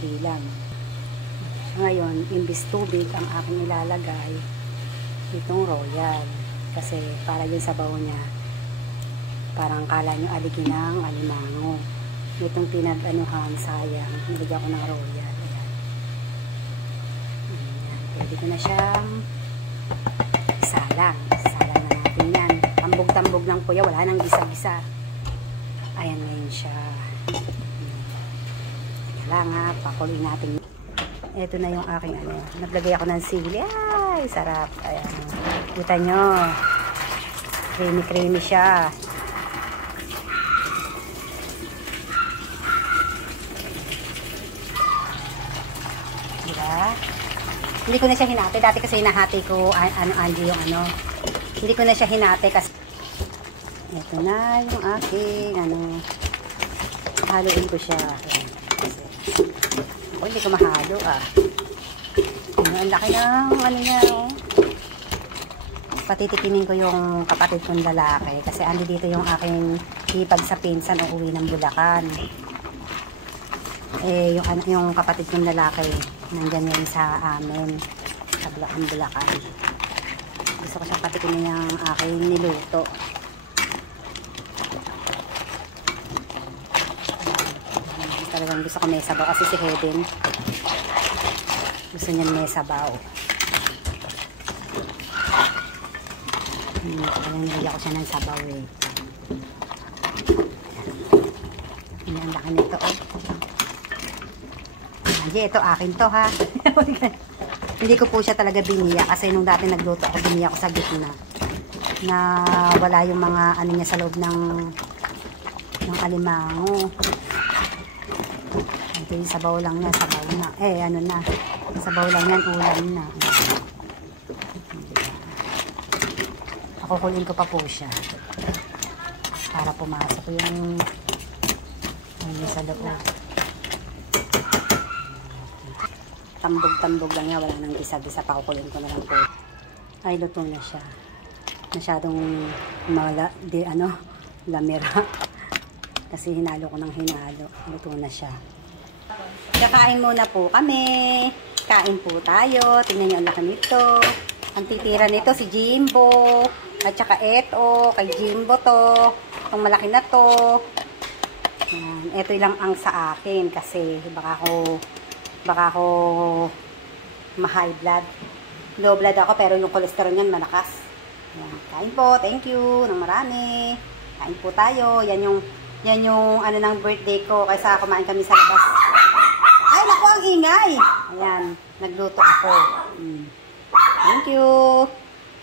konti lang. Ngayon, imbis tubig ang aking ilalagay itong royal. Kasi para yung sabaw niya, parang kala nyo aliginang alimango. Itong pinag-anuhan, sayang. Nilagyan ko ng royal. Ayan. Ayan. Pwede ko na siyang isalang. Isalang na natin yan. Tambog-tambog lang po yan. Wala nang gisa-gisa. Ayan ngayon siya. Teka lang ha. Pakuloy natin. Ito na yung aking ano. Naglagay ako ng sili. Ay, sarap. Ayan. Kita nyo. Creamy-creamy siya. Diba? Hindi ko na siya hinati. Dati kasi hinahati ko Angie yung ano. Hindi ko na siya hinati kasi ito na yung aking ano. Haluin ko siya. Ayan. Kasi ako hindi ko mahalo ah. Ang laki ng ano niya oh. Patitikinin ko yung kapatid kong lalaki kasi andi dito yung aking hipag sa pinsan o uwi ng Bulacan. Eh yung kapatid kong lalaki nandyan yun sa amin sa Bulacan. Gusto ko siyang patikimin yung aking niluto. Talagang gusto ko may sabaw kasi si Hedin gusto niya may sabaw. Talagang nilagyan ko siya ng sabaw eh. Ang laki nito oh. Ito akin to ha. Hindi ko po siya talaga biniya kasi nung dati nagluto ako biniya ko sa gitna na wala yung mga ano niya sa loob ng alimango. Ito yung sabaw lang niya, sabaw na. Eh ano na, sabaw lang yan, ulam na. Kukulin ko pa po siya para pumasok yung ano sa loob. Tambog-tambog lang yan, wala nang gisa-gisa. Pakukulin ko na lang po. Ay, luto na siya. Masyadong lamira. Kasi hinalo ko ng hinalo. Luto na siya. Kakain muna po kami. Kain po tayo. Tingnan niyo ang laki nito. Ang titira nito si Jimbo. At saka eto, kay Jimbo to. Itong malaki na to. Yan. Ito lang ang sa akin kasi baka ako ma-high blood. Low blood ako pero yung cholesterol niyan malakas. Yan. Kain po. Thank you ng marami. Kain po tayo. Yan yung ano ng birthday ko kaysa kumain kami sa labas. Ay, naku, ang ingay. Ayan. Nagluto ako. Thank you.